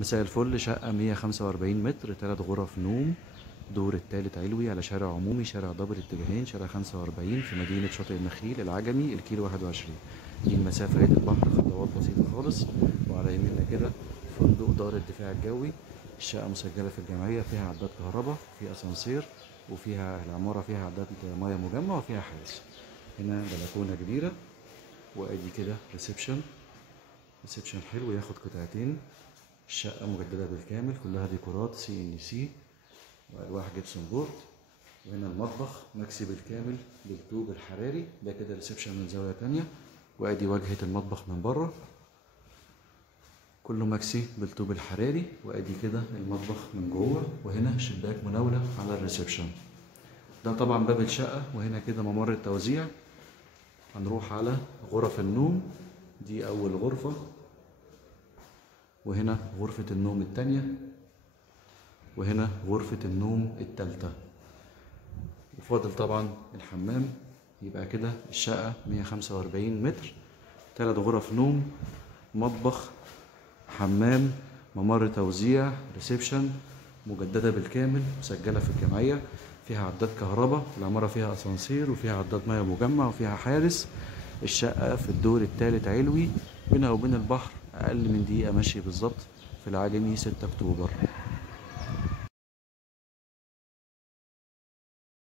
مساء الفل. شقة 145 متر، 3 غرف نوم، دور التالت علوي، على شارع عمومي، شارع دبل اتجاهين، شارع 45 في مدينة شاطئ النخيل العجمي، الكيلو 21. دي المسافة اهي للبحر، خطوات بسيطة خالص. وعلى يميننا كده فندق دار الدفاع الجوي. الشقة مسجلة في الجمعية، فيها عداد كهرباء، في أسانسير، وفيها العمارة فيها عداد مياه مجمع، وفيها حارس. هنا بلكونة كبيرة، وادي كده ريسبشن. ريسبشن حلو، ياخد قطعتين. الشقة مجددة بالكامل، كلها ديكورات CNC وألواح جبسون بورد. وهنا المطبخ مكسي بالكامل بالطوب الحراري. ده كده ريسبشن من زاوية تانية. وادي واجهة المطبخ من بره، كله مكسي بالطوب الحراري. وادي كده المطبخ من جوه، وهنا شباك مناولة على الريسبشن. ده طبعا باب الشقة، وهنا كده ممر التوزيع. هنروح على غرف النوم. دي أول غرفة، وهنا غرفة النوم التانية، وهنا غرفة النوم التالتة، وفاضل طبعا الحمام. يبقى كده الشقة 145 متر، 3 غرف نوم، مطبخ، حمام، ممر توزيع، ريسبشن، مجددة بالكامل، مسجلة في الجمعية، فيها عداد كهرباء، العمارة فيها أسانسير، وفيها عداد مياه مجمع، وفيها حارس. الشقة في الدور الثالث علوي، بينها وبين البحر أقل من دقيقة مشي بالظبط، في العجمي 6 أكتوبر.